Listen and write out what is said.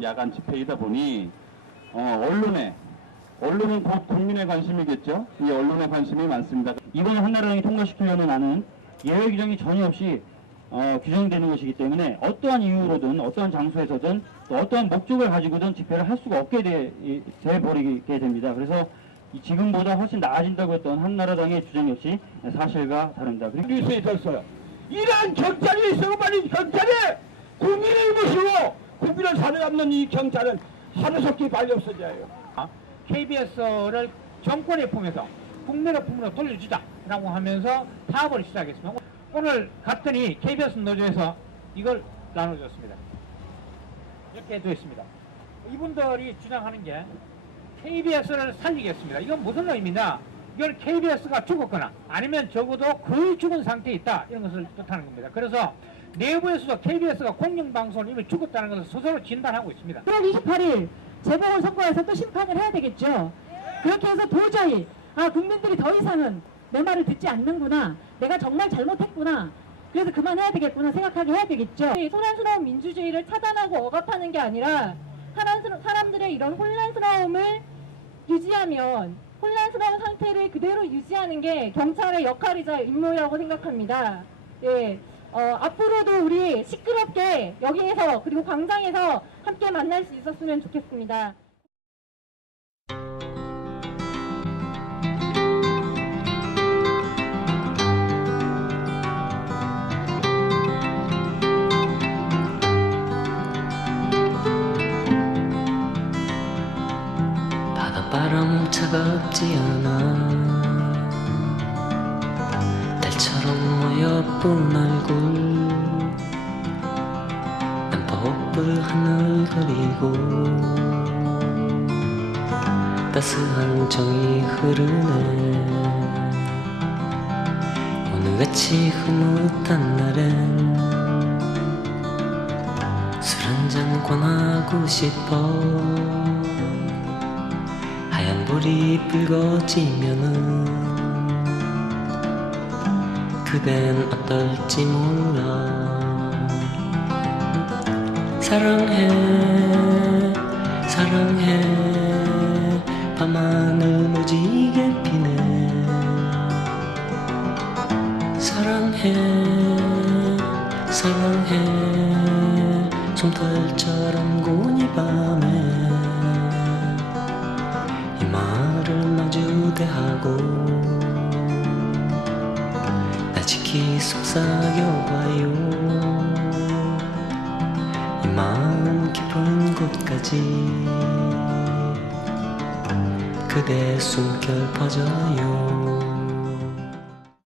나간 집회이다 보니 어, 언론에 언론은 곧 국민의 관심이겠죠. 이 언론의 관심이 많습니다. 이번에 한나라당이 통과시키려는 안은 예외 규정이 전혀 없이 어, 규정되는 것이기 때문에 어떠한 이유로든 어떠한 장소에서든 또 어떠한 목적을 가지고든 집회를 할 수가 없게 돼, 이- 돼버리게 됩니다. 그래서 이 지금보다 훨씬 나아진다고 했던 한나라당의 주장 역시 사실과 다릅니다. 뉴스에 있었어요. 이러한 경찰이 경찰에 국민을 무시고 살아남는 이 경찰은 하루속히 빨리 없어져야 해요. KBS를 정권의 품에서 국민의 품으로 돌려주자라고 하면서 파업을 시작했습니다. 오늘 갔더니 KBS 노조에서 이걸 나눠줬습니다. 이렇게 되어 있습니다. 이분들이 주장하는 게 KBS를 살리겠습니다. 이건 무슨 의미냐? 이건 KBS가 죽었거나 아니면 적어도 거의 죽은 상태에 있다 이런 것을 뜻하는 겁니다. 그래서 내부에서도 KBS가 공영방송을 이미 죽었다는 것을 스스로 진단하고 있습니다. 1월 28일 재보궐 선거에서 또 심판을 해야 되겠죠. 그렇게 해서 도저히 아 국민들이 더 이상은 내 말을 듣지 않는구나. 내가 정말 잘못했구나. 그래서 그만해야 되겠구나 생각하게 해야 되겠죠. 이 소란스러운 민주주의를 차단하고 억압하는 게 아니라 사람들의 이런 혼란스러움을 유지하면 혼란스러운 상태를 그대로 유지하는 게 경찰의 역할이자 임무라고 생각합니다. 예. 어, 앞으로도 우리 시끄럽게 여기에서 그리고 광장에서 함께 만날 수 있었으면 좋겠습니다. 바닷바람 차갑지 않아. 달처럼 어여쁜 얼굴 난 버블 하늘 그리고 따스한 정이 흐르네. 오늘같이 흐뭇한 날엔 술 한잔 권하고 싶어 하얀 불이 붉어지면은 그댄 어떨지 몰라. 사랑해 사랑해. 밤하늘 무지개 피네. 사랑해 사랑해. 솜털처럼 고운 이 밤에 마주대하고 나 지키 속삭여봐요. 이 마음 깊은 곳까지 그대 숨결 퍼져요